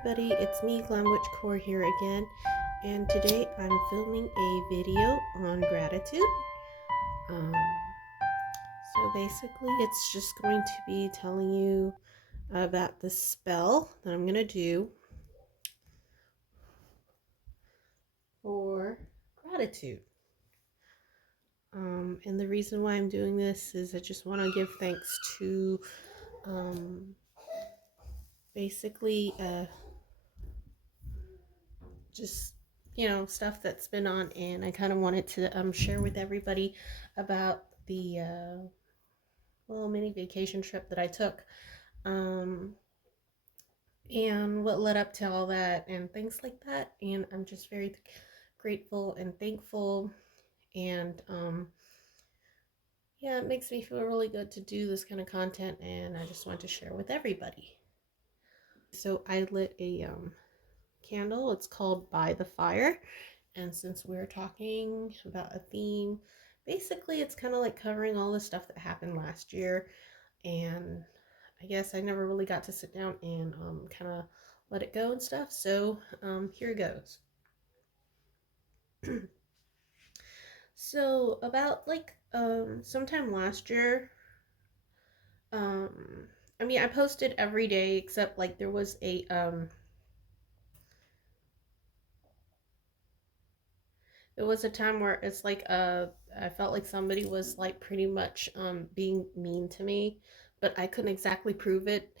everybody, it's me, Glam Witch Core here again, and today I'm filming a video on gratitude. So basically it's just going to be telling you about the spell that I'm going to do for gratitude. And the reason why I'm doing this is I just want to give thanks to basically just stuff that's been on, and I kind of wanted to share with everybody about the little mini vacation trip that I took, and what led up to all that and things like that. And I'm just very grateful and thankful, and yeah, it makes me feel really good to do this kind of content, and I just want to share with everybody. So I lit a candle. It's called By the Fire. And since we're talking about a theme, basically it's kind of like covering all the stuff that happened last year. And I guess I never really got to sit down and kind of let it go and stuff. So here goes. So about like sometime last year, I posted every day except like there was a it was a time where it's like I felt like somebody was like pretty much being mean to me, but I couldn't exactly prove it.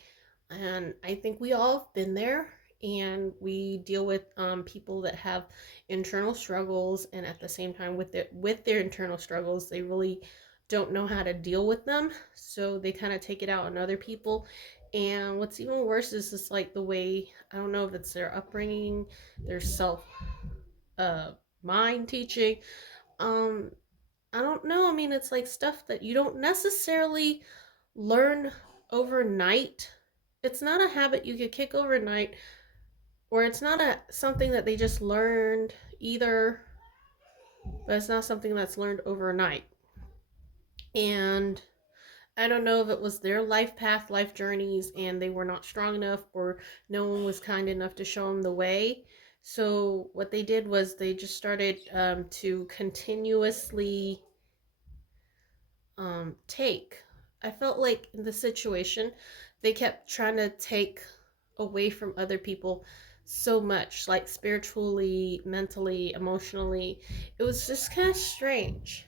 And I think we all have been there, and we deal with people that have internal struggles, and at the same time with their internal struggles, they really don't know how to deal with them, so they kind of take it out on other people. And what's even worse is just like the way, I don't know if it's their upbringing, their self uh mind teaching. um I don't know. It's like stuff that you don't necessarily learn overnight. It's not a habit you could kick overnight, or it's not a something that they just learned either, but it's not something that's learned overnight. And I don't know if it was their life path, life journeys, and they were not strong enough, or no one was kind enough to show them the way. So what they did was they just started to continuously take. I felt like in the situation, they kept trying to take away from other people so much, like spiritually, mentally, emotionally. It was just kind of strange.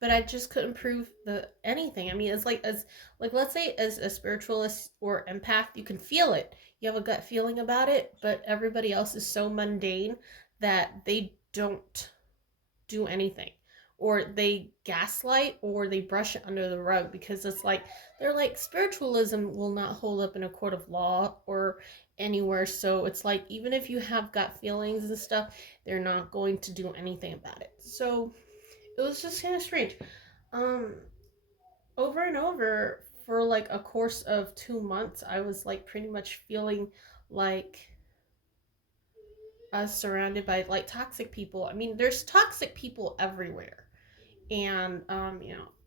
But I just couldn't prove the anything. It's like, as like, let's say as a spiritualist or empath, you can feel it. You have a gut feeling about it, but everybody else is so mundane that they don't do anything, or they gaslight, or they brush it under the rug, because it's like they're like, spiritualism will not hold up in a court of law or anywhere. So it's like, even if you have gut feelings and stuff, they're not going to do anything about it. So it was just kind of strange. um Over and over for like a course of 2 months, I was like pretty much feeling like I was surrounded by like toxic people. There's toxic people everywhere. And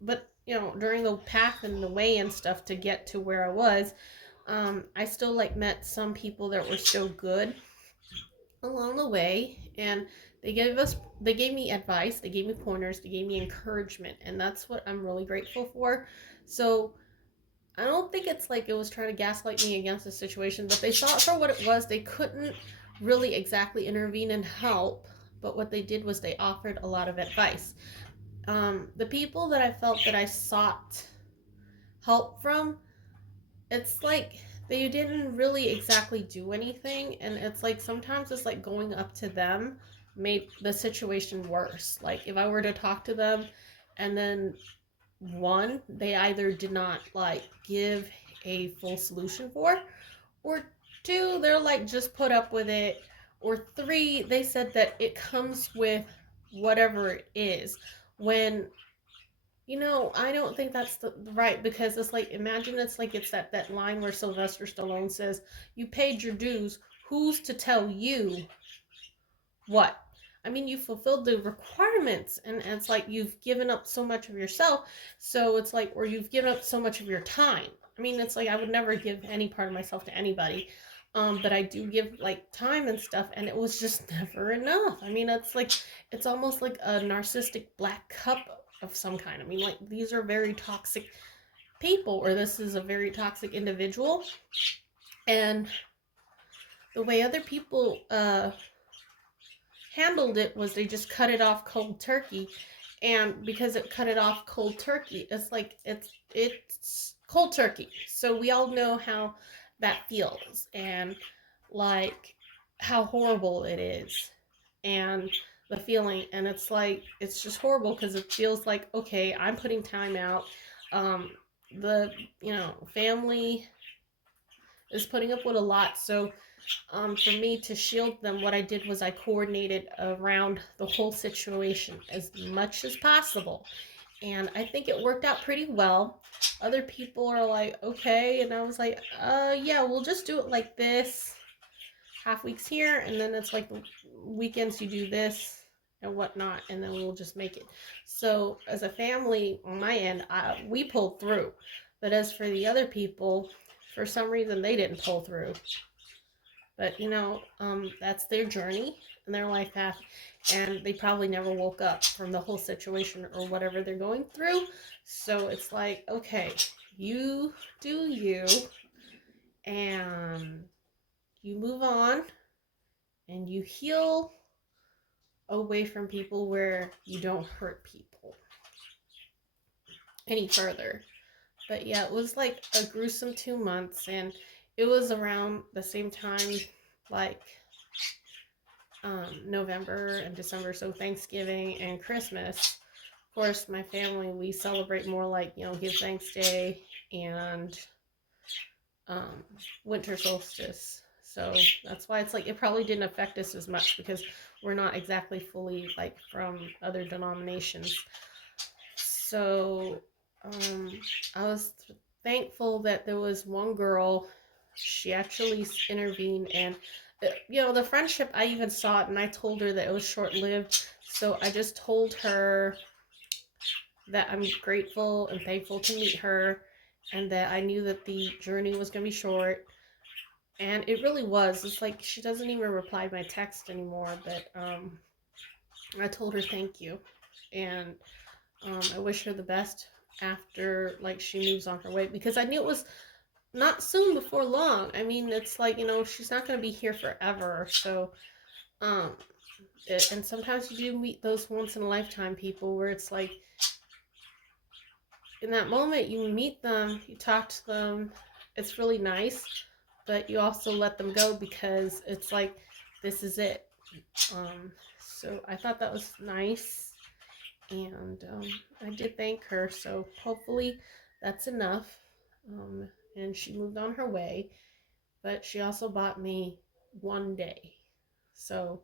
but during the path and the way and stuff to get to where I was, I still like met some people that were still good along the way. And they gave me advice, they gave me pointers, they gave me encouragement, and that's what I'm really grateful for. So I don't think it's like it was trying to gaslight me against the situation, but they saw it for what it was. They couldn't really exactly intervene and help, but what they did was they offered a lot of advice. The people that I felt that I sought help from, it's like they didn't really exactly do anything, and it's like sometimes it's like going up to them made the situation worse. Like if I were to talk to them, and then one, they either did not like give a full solution for, or two, they're like just put up with it, or three, they said that it comes with whatever it is, when I don't think that's the right, because it's like, imagine it's like it's that line where Sylvester Stallone says, "You paid your dues. Who's to tell you what?" You fulfilled the requirements, and it's like you've given up so much of yourself, so it's like, or you've given up so much of your time. I mean, it's like I would never give any part of myself to anybody. But I do give like time and stuff, and it was just never enough. I mean, it's like it's almost like a narcissistic black cup of some kind. I mean, like these are very toxic people, or this is a very toxic individual, and the way other people handled it was they just cut it off cold turkey, and because it cut it off cold turkey, it's like it's cold turkey, so we all know how that feels, and like how horrible it is, and the feeling, and it's like it's just horrible because it feels like, okay, I'm putting time out, um the family is putting up with a lot, so for me to shield them, what I did was I coordinated around the whole situation as much as possible. And I think it worked out pretty well. Other people are like, okay. And I was like, yeah, we'll just do it like this. Half weeks here, and then it's like weekends you do this and whatnot, and then we'll just make it. So as a family on my end, we pulled through. But as for the other people, for some reason they didn't pull through. But that's their journey and their life path, and they probably never woke up from the whole situation or whatever they're going through. So it's like, okay, you do you, and you move on, and you heal away from people where you don't hurt people any further. But yeah, it was like a gruesome 2 months, and it was around the same time, like November and December, so Thanksgiving and Christmas. Of course, my family, we celebrate more like, Give Thanks Day and um, winter solstice. So that's why it's like it probably didn't affect us as much because we're not exactly fully like from other denominations. So I was thankful that there was one girl. She actually intervened, and the friendship, I even saw it, and I told her that it was short lived. So I just told her that I'm grateful and thankful to meet her, and that I knew that the journey was going to be short. And it really was. It's like she doesn't even reply my text anymore, but I told her thank you. And I wish her the best after like she moves on her way, because I knew it was not soon before long. I mean, it's like, she's not going to be here forever. So, um, and sometimes you do meet those once in a lifetime people where it's like, in that moment, you meet them, you talk to them, it's really nice, but you also let them go because it's like, this is it. So I thought that was nice, and I did thank her. So hopefully that's enough. And she moved on her way, but she also bought me one day. So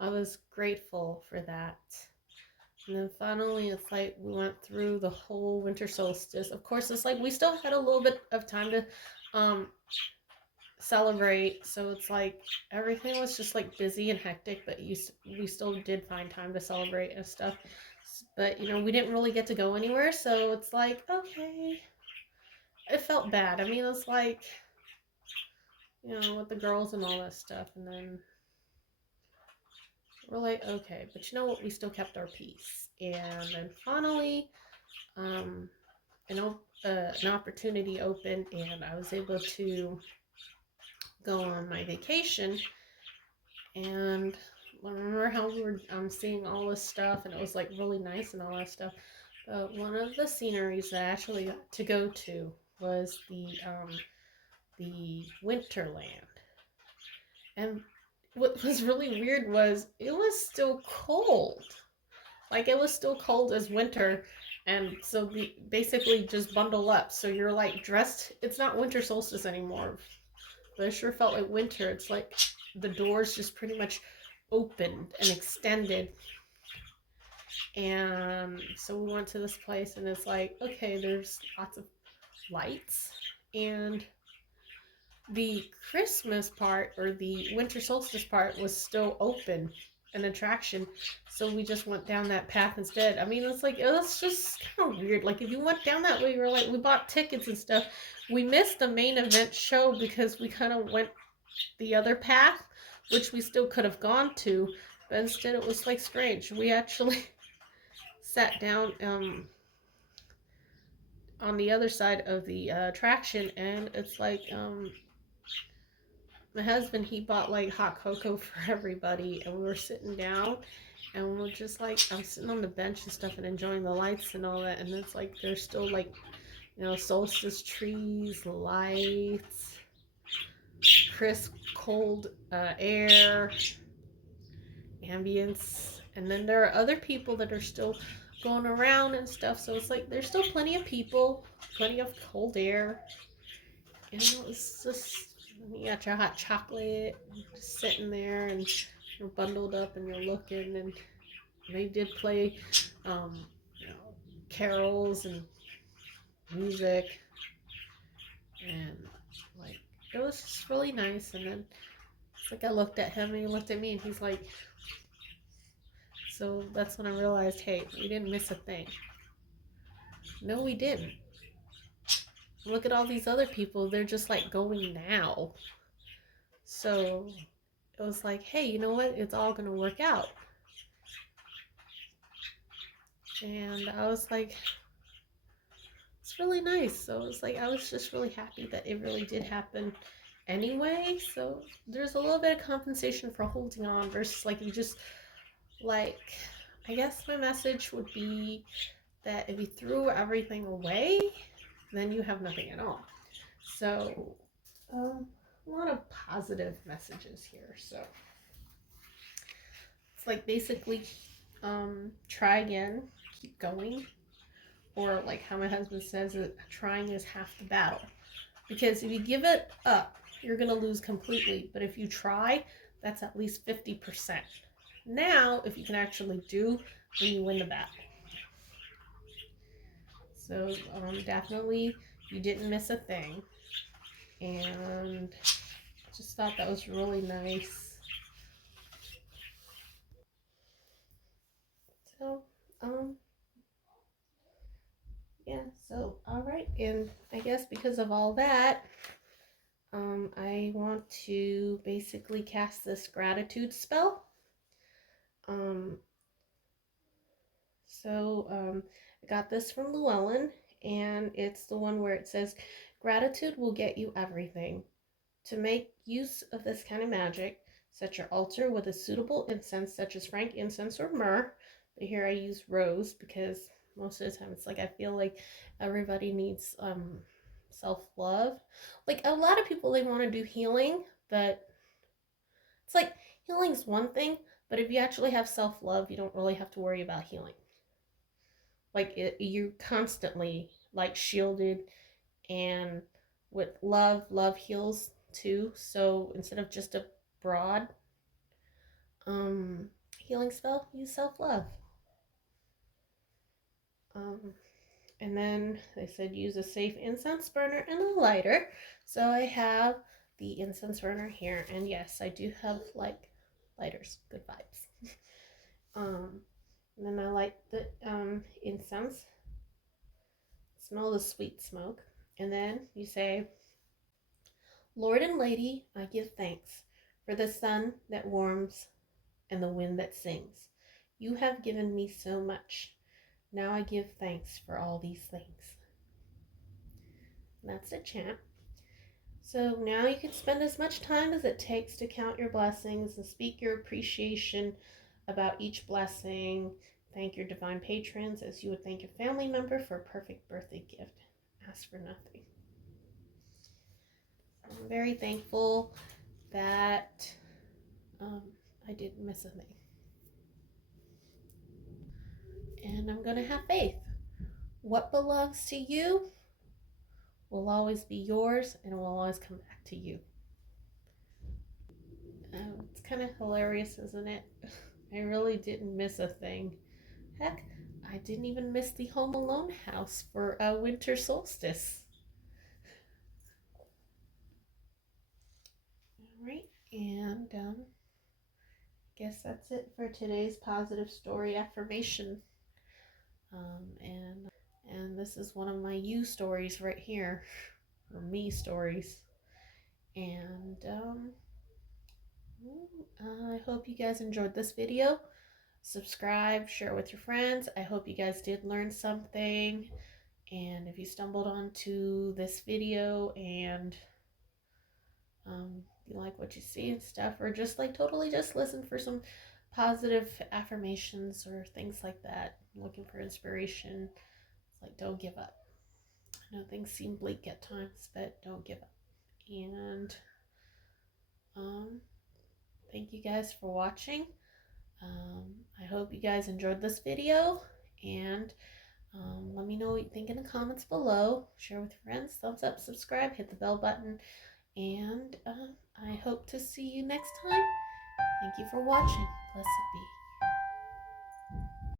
I was grateful for that. And then finally, it's like we went through the whole winter solstice. Of course, it's like we still had a little bit of time to um, celebrate. So it's like everything was just like busy and hectic, but we still did find time to celebrate and stuff. But we didn't really get to go anywhere. So it's like, okay, it felt bad. I mean, it's like, with the girls and all that stuff. And then we're like, okay, but you know what? We still kept our peace. And then finally, um, an opportunity opened, and I was able to go on my vacation. And I remember how we were seeing all this stuff, and it was like really nice and all that stuff. But one of the sceneries that I actually got to go to was the Winterland. And what was really weird was it was still cold. Like it was still cold as winter, and so basically just bundle up. So you're like dressed. It's not winter solstice anymore, but it sure felt like winter. It's like the doors just pretty much opened and extended. And so we went to this place, and it's like, okay, there's lots of lights, and the Christmas part or the winter solstice part was still open. an attraction, so we just went down that path instead. I mean, it's like, it was just kind of weird. Like, if you went down that way, we were like, we bought tickets and stuff. We missed the main event show because we kind of went the other path, which we still could have gone to, but instead it was like strange. We actually sat down on the other side of the attraction, and it's like my husband, he bought like hot cocoa for everybody, and we were sitting down, and we are just like, I'm sitting on the bench and stuff and enjoying the lights and all that, and it's like there's still like, you know, solstice trees, lights, crisp cold air, ambience, and then there are other people that are still going around and stuff, so it's like there's still plenty of people, plenty of cold air, and it's just, you got your hot chocolate, just sitting there, and you're bundled up and you're looking, and they did play you know, carols and music, and like it was just really nice. And then it's like I looked at him and he looked at me and he's like, so that's when I realized, hey, we didn't miss a thing. No, we didn't. Look at all these other people, they're just like going now. So it was like, hey, you know what, it's all gonna work out. And I was like, it's really nice. So it's like I was just really happy that it really did happen anyway. So there's a little bit of compensation for holding on versus like you just like, I guess my message would be that if you threw everything away, then you have nothing at all. So a lot of positive messages here. So it's like basically try again, keep going, or like how my husband says it, trying is half the battle. Because if you give it up, you're going to lose completely. But if you try, that's at least 50%. Now, if you can actually do, then you win the battle. So definitely, you didn't miss a thing. And just thought that was really nice. So, yeah, so, all right. And I guess because of all that, I want to basically cast this gratitude spell. Um, I got this from Llewellyn, and it's the one where it says, gratitude will get you everything. To make use of this kind of magic, set your altar with a suitable incense such as frankincense or myrrh. But here I use rose because most of the time it's like I feel like everybody needs self-love. Like a lot of people, they want to do healing, but it's like healing's one thing, but if you actually have self-love, you don't really have to worry about healing. Like you're constantly like shielded, and with love heals too. So instead of just a broad healing spell, use self-love. um and then they said use a safe incense burner and a lighter. So I have the incense burner here, and yes, I do have like lighters, good vibes. And then I light the incense, smell the sweet smoke, and then you say, Lord and Lady, I give thanks for the sun that warms and the wind that sings. You have given me so much. Now I give thanks for all these things. And that's the chant. So now you can spend as much time as it takes to count your blessings and speak your appreciation about each blessing. Thank your divine patrons as you would thank a family member for a perfect birthday gift. Ask for nothing. I'm very thankful that I didn't miss a thing. And I'm going to have faith. What belongs to you will always be yours, and it will always come back to you. It's kind of hilarious, isn't it? I really didn't miss a thing. Heck, I didn't even miss the Home Alone house for a winter solstice. All right, and guess that's it for today's positive story affirmation. And this is one of my you stories right here, or me stories. And I hope you guys enjoyed this video. Subscribe, share with your friends. I hope you guys did learn something. And if you stumbled onto this video and you like what you see and stuff, or just like totally just listen for some positive affirmations or things like that, looking for inspiration, it's like don't give up. I know things seem bleak at times, but don't give up. And um, thank you guys for watching. I hope you guys enjoyed this video, and let me know what you think in the comments below. Share with your friends, thumbs up, subscribe, hit the bell button, and I hope to see you next time. Thank you for watching. Blessed be.